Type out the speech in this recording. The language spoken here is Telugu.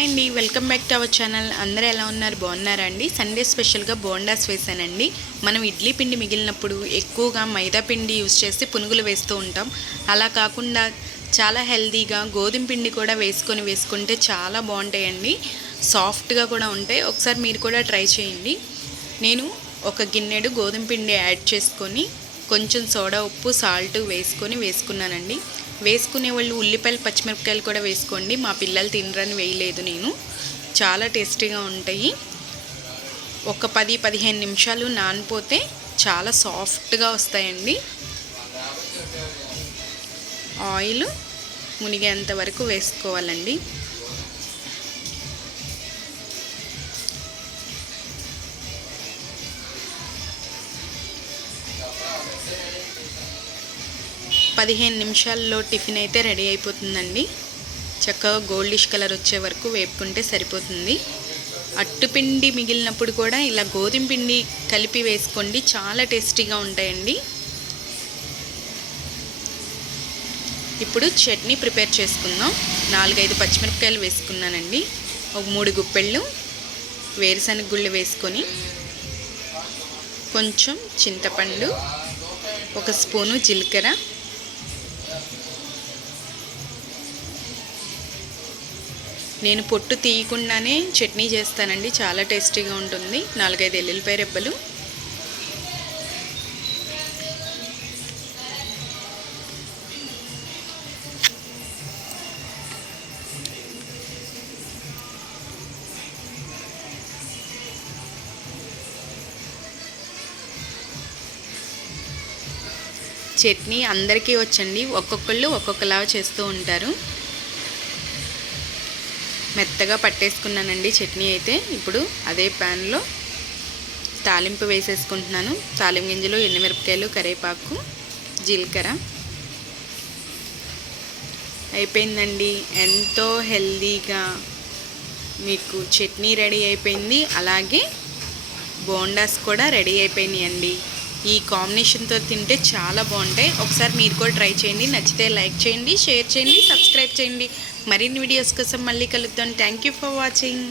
హాయ్ అండి welcome back to our channel. అందరూ ఎలా ఉన్నారు? బాగున్నారా అండి సండే స్పెషల్గా బోండాస్ వేసానండి మనం ఇడ్లీ పిండి మిగిలినప్పుడు ఎక్కువగా మైదా పిండి యూస్ చేసి పునుగులు వేస్తూ ఉంటాం. అలా కాకుండా చాలా హెల్తీగా గోధుమ పిండి కూడా వేసుకొని వేసుకుంటే చాలా బాగుంటాయండి. సాఫ్ట్గా కూడా ఉంటాయి. ఒకసారి మీరు కూడా ట్రై చేయండి. నేను ఒక గిన్నెడు గోధుమ పిండి యాడ్ చేసుకొని కొంచెం సోడా ఉప్పు సాల్ట్ వేసుకొని వేసుకున్నానండి. వేసుకునే వాళ్ళు ఉల్లిపాయలు పచ్చిమిరపకాయలు కూడా వేసుకోండి. మా పిల్లలు తినరని వేయలేదు నేను. చాలా టేస్టీగా ఉంటాయి. ఒక పది పదిహేను నిమిషాలు నానిపోతే చాలా సాఫ్ట్గా వస్తాయండి. ఆయిల్ మునిగేంత వరకు వేసుకోవాలండి. పదిహేను నిమిషాల్లో టిఫిన్ అయితే రెడీ అయిపోతుందండి. చక్కగా గోల్డిష్ కలర్ వచ్చే వరకు వేపుకుంటే సరిపోతుంది. అట్టుపిండి మిగిలినప్పుడు కూడా ఇలా గోధుమ పిండి కలిపి వేసుకోండి. చాలా టేస్టీగా ఉంటాయండి. ఇప్పుడు చట్నీ ప్రిపేర్ చేసుకుందాం. నాలుగైదు పచ్చిమిరపకాయలు వేసుకున్నానండి. ఒక మూడు గుప్పెళ్ళు వేరుశనగ గుళ్ళు వేసుకొని కొంచెం చింతపండు ఒక స్పూను జీలకర్ర నేను పొట్టు తీయకుండానే చట్నీ చేస్తానండి. చాలా టేస్టీగా ఉంటుంది. నాలుగైదు ఎల్లుల్లిపాయ రెబ్బలు. చట్నీ అందరికీ వచ్చండి. ఒక్కొక్కళ్ళు ఒక్కొక్కలా చేస్తూ ఉంటారు. మెత్తగా పట్టేసుకున్నానండి చట్నీ అయితే. ఇప్పుడు అదే ప్యాన్లో తాలింపు వేసేసుకుంటున్నాను. తాలింపు గింజలు ఎండుమిరపకాయలు కరివేపాకు జీలకర్ర. అయిపోయిందండి. ఎంతో హెల్దీగా మీకు చట్నీ రెడీ అయిపోయింది. అలాగే బోండాస్ కూడా రెడీ అయిపోయినాయండి. ఈ కాంబినేషన్తో తింటే చాలా బాగుంటాయి. ఒకసారి మీరు కూడా ట్రై చేయండి. నచ్చితే లైక్ చేయండి షేర్ చేయండి సబ్స్క్రైబ్ చేయండి. మరిన్ని వీడియోస్ కోసం మళ్ళీ కలుద్దాం. Thank you for watching